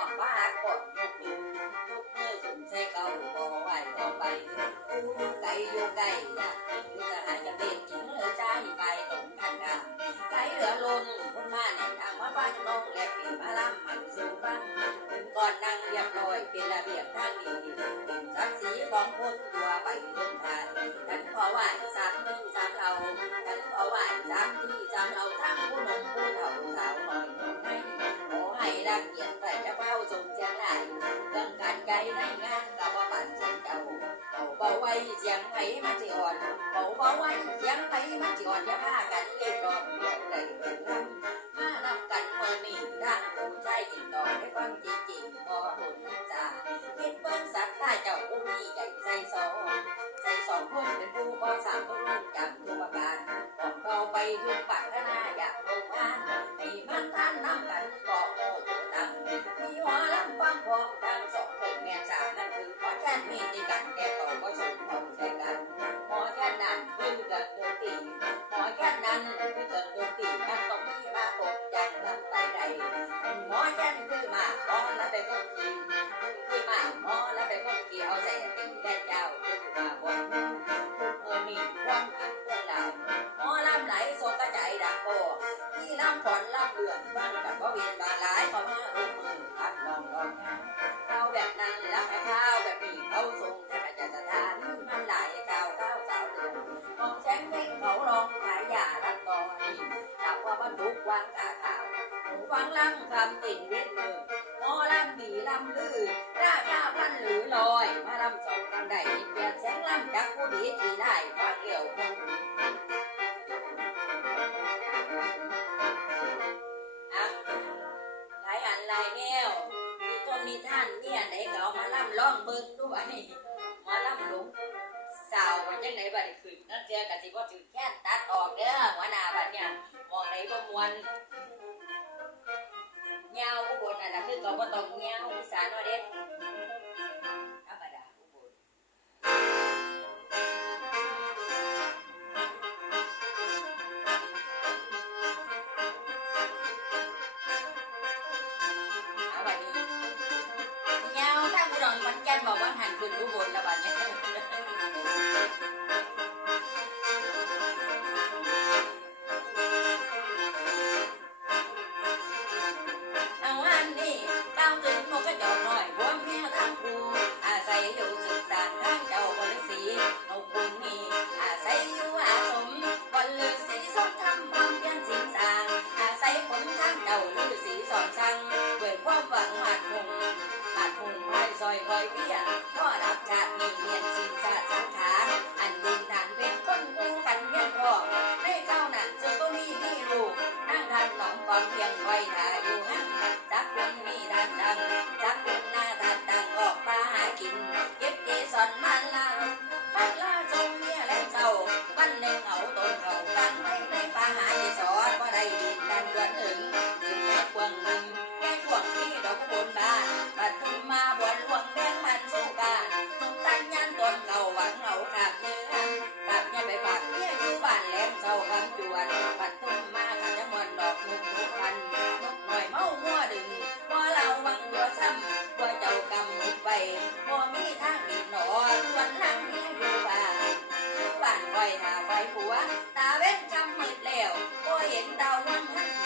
ออกมาหากดมือยกมือขึ้นใส่เก่าบ่ไหวต่อไปอยู่ไกลอยู่ไกลอยากคือจะหาจะเป็นจริงหรือใจไปตรงกันกาไกลเหลือลนคนมาแน่นทางมาฟังน้องและปีมาล่ำมันสู่ฟังถึงก่อนนั่งเรียบร้อยเป็นระเบียบทางดีเป็นศักดิ์ศรีของคนตัวไปเดินทางกันขอไหวสามที่สามเรากันขอไหวสามที่สามเราทั้งผู้หนุ่มผู้เฒ่า มันสิอ่อนเบาเบาไว้เสียงไผมันสิอ่อนอย่าพากันเรียกร้องเรื่องใดเรื่องนั้นมานับกันเมื่อนี้ด้านผู้ใจกินต่อให้ฟังจริงๆบ่หุนจ่าคิดเบิ่งสัตว์ตาเจ้าผู้มีใจใจสองใจสองคนเป็นผู้ก่สางต้องรุ่งจากตัวการบอกเราไปทุกปักนาอยากลงงานให้มันท่านนำกันบอกโมตัวตังมีหัวลำฟังพร้อมดังสองเพลงแม่สามนั่นคือเพราะแค่มีตีกันแก่ต่อก็สมพงใำคำติ่นเวทมือหมอลำบีลำลือร่าคาพันหรือลอย มาลำสองกันได้เปลี่ยนแสงลำจากผู้ดีที่ได้ฟังเกี่ยวคงอะหลายอันหลายแนวมีต้นมีท่านมีอันไหนก็เอามาล่ำล่องเบิ่งดูอันนี้มาล่ำหลงสาวมันจังไหนบัดนี้ขึ้นนั่นเจอกันสิว่าถือแค่ตัดออกเด้อหัวหน้าบัดเนี่ยมองไหนบ่มวน เงาอุบลน่ะนะคือเขาบ่ต้องเงาอีสานว่าเหัว ตาเว้นจำมืดแล้วก็เห็นดาววันทั้ง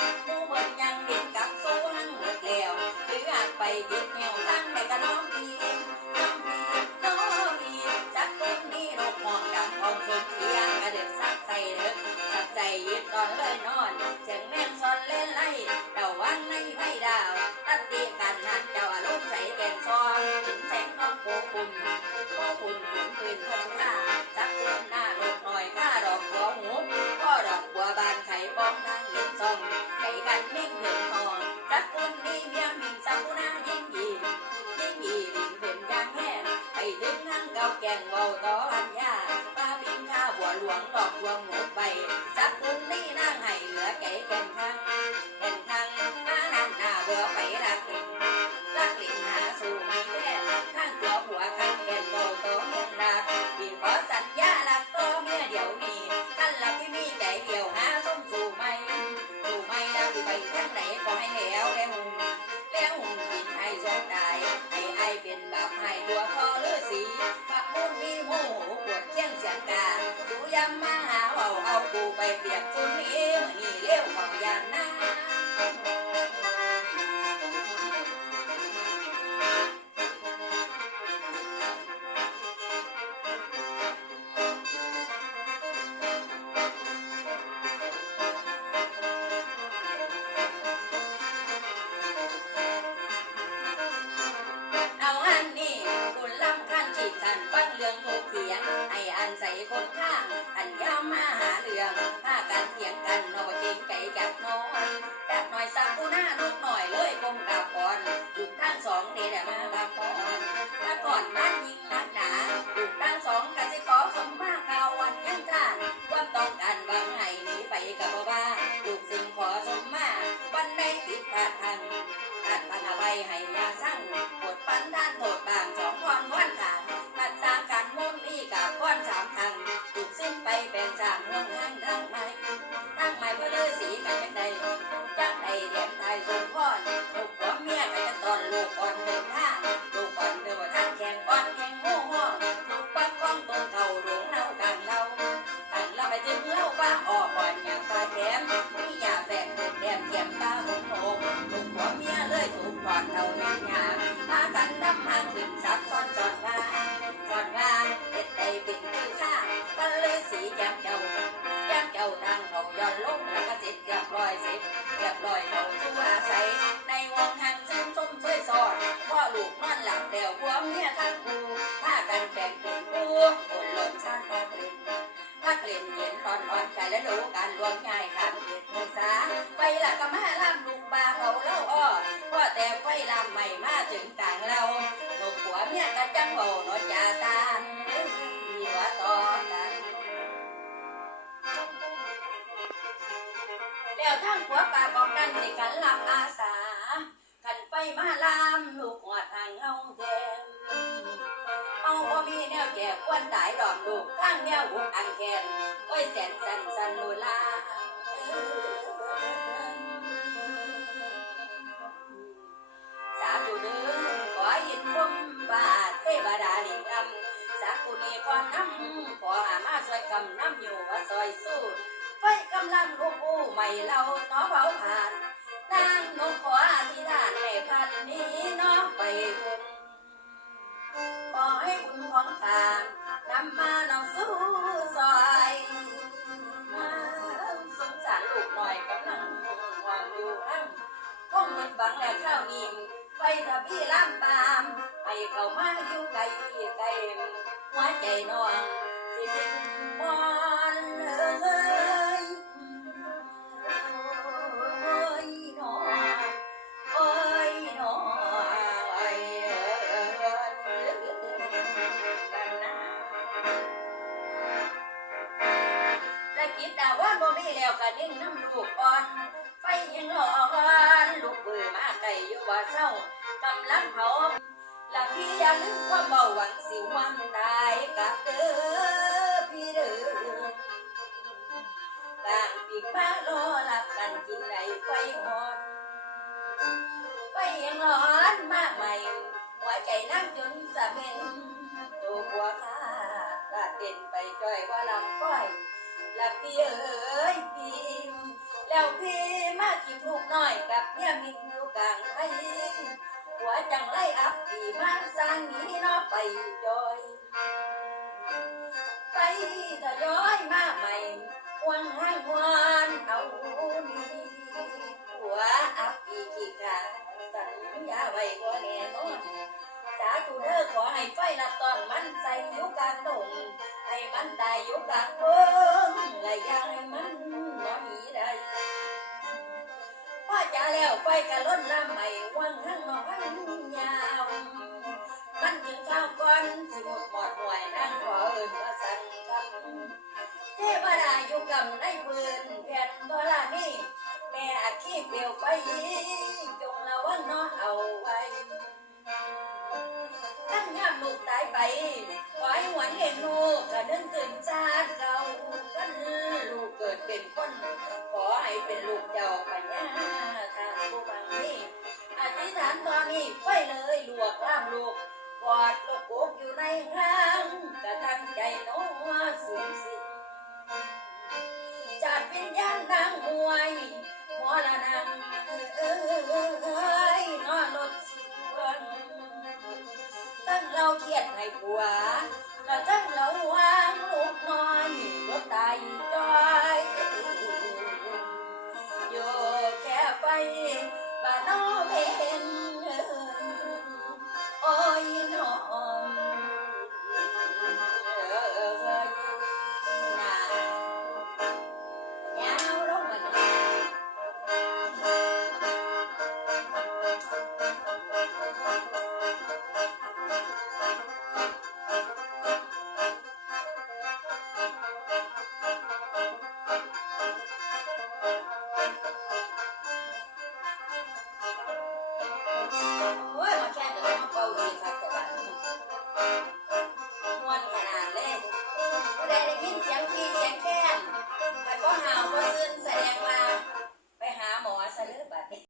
แกงเบาต่ออันยาป้าบินข้าบัวหลวงดอกบัว forgot. ถึงกลางเราลูกหัวเมียกระจังโบนอจาตานมีหัวต่อกันแล้วทั้งผัวปากบอกกันสิกันรับอาสา กันไปมาลามลูกหัวทางเฮาแดงเอาบ่มีแนวแก่ควนตายดอมลูกข้งแนวหุกอันแคนโอ้ยแสนสันสันโลลา กำน้ำอยู่ว่าซอยสู้ไฟกำลังลุกอู้ไม่เราน้อเผาผ่านนางนกขออธิษฐานให้พันนี้น้องไปบุญขอให้บุญของทานนำมาน้องสู้ซอยสงสารลูกหน่อยกำลังหวังอยู่อ้ำคงเงินบังแล้วข้าวนิ่มไฟทะพี่ล้ำตาม ให้เขามาอยู่ไกลไกลหัวใจน้อง ลิ้งน้ำลูกอ่อน ไฟยังร้อนลูกปือมาไกลอยู่ว่าเศร้ากำลังเผาละพี่อย่าลืมความเบาหวังสิวันตายกับเด้อพี่เด้อต่างปีกมารอหลับกันกินไหลไฟหอนไฟยังร้อนมากใหม่หัวใจนั่งจนสะเม็นตัวหัวขาลาดเด่นไปจ้อยว่าลำก้อย หลับพี่เอ้ยพี่แล้วพี่มากินลูกน้อยกับเนี่ยมิงอยู่กลางไทยหัวจังไล่อับพี่มาสร้างนี้นอไปจอย ไปทยอยมาใหม่วันให้วันเอาดีหัวอับอีกทีค่ะสัญญาไว้บ่แน่นอนสาธุเด้อขอให้ไฟละตอนมันใส่อยู่กลางดง ให้มันตายอยู่กลางเบิ้งและอยังให้มันบ่หนีได้พ่อจะแล้วไฟกะล้นละใหม่วังทั้งนอกทั้งยาว มันจึงข้าวก้อนสิหมดหมดหน่วยนั่งขอเอิญว่าสั่งคำเทวดาอยู่กำในปืนแผ่นโบรานี่แม่อาคีเปลวไฟจงระวังนาะเอาไว้ท่านยามลูกตายไป